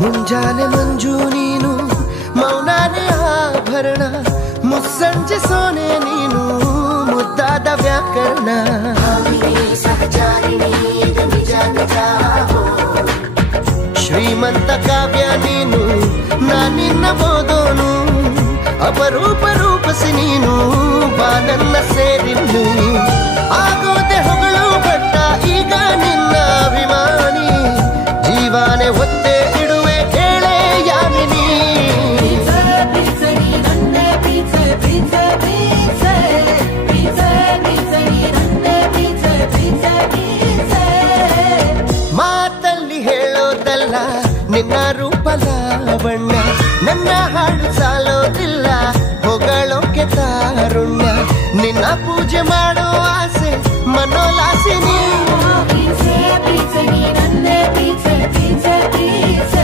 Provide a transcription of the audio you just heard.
ಮುಂಜಾನೆ ಮಂಜು ನೀನು ಮೌನಾನೆ ಆಭರಣ ಮುಸ್ಸಂಜೆ ಸೋನೆ ನೀನು ಮುದ್ದಾದ ವ್ಯಾಕರಣ ಶ್ರೀಮಂತ ಕಾವ್ಯ ನೀನು ನಾನಿನ್ನ ಓದೋನು ಅಪರೂಪ ರೂಪಸಿ ನೀನು ಬಾ ನನ್ನ ಸೇರಿನ್ನು ಆಗೋದೆ ಹೊಗಳು ಬಟ್ಟ ಈಗ ನಿನ್ನ ಅಭಿಮಾನಿ ಜೀವಾನೆ ಒತ್ತೆ ಇಡುವೆ ಕೇಳೆ ಯಾಮಿನಿ ಮಾತಲ್ಲಿ ಹೇಳೋದಲ್ಲ ನಿನ್ನ ರೂಪ ಲಾವಣ್ಯ ನನ್ನ ಹಾಡು ಸಾಲೋದಿಲ್ಲ ಹೊಗಳೋಕೆ ತಾರುಣ್ಯ ನಿನ್ನ ಪೂಜೆ ಮಾಡೋ ಆಸೆ ಮನೋಲಾಸಿನಿ